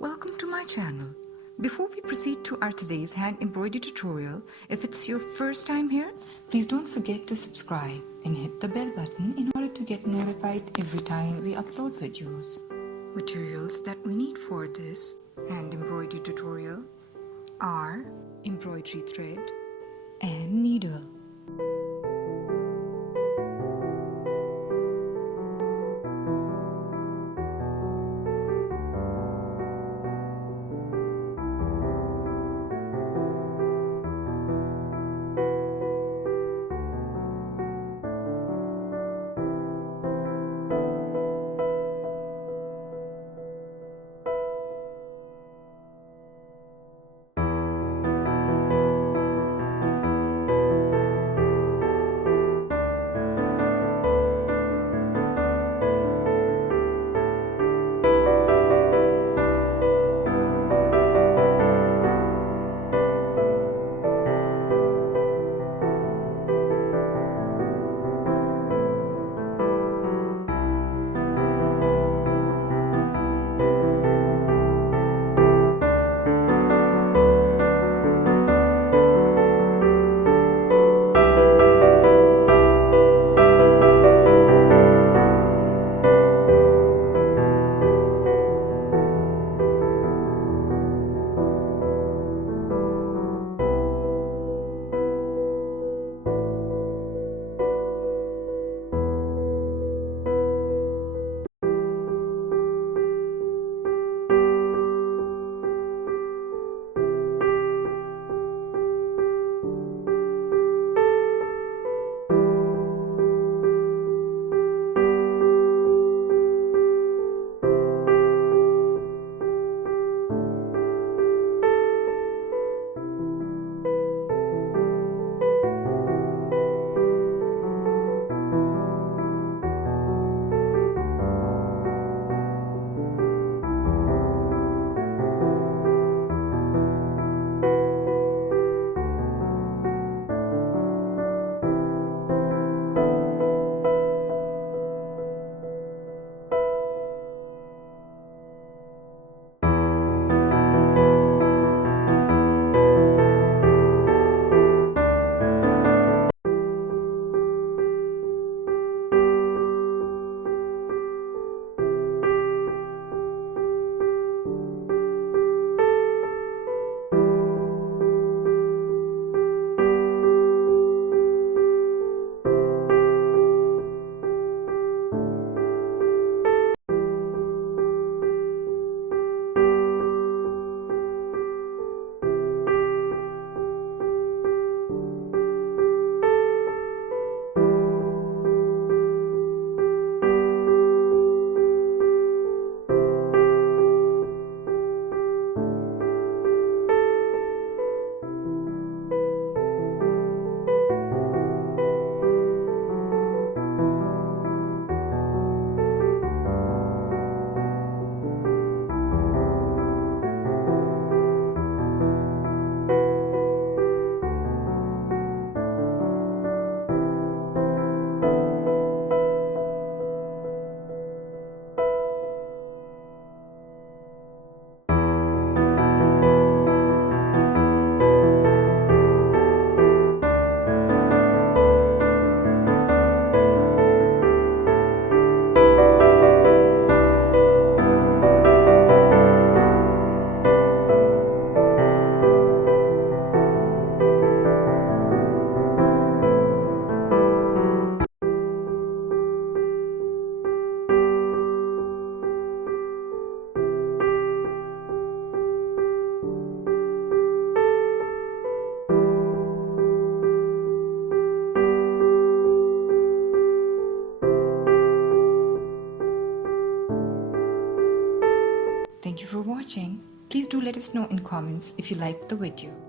Welcome to my channel. Before we proceed to our today's hand embroidery tutorial, if it's your first time here, please don't forget to subscribe and hit the bell button in order to get notified every time we upload videos. Materials that we need for this hand embroidery tutorial are embroidery thread and needle. Thank you for watching. Please do let us know in comments if you liked the video.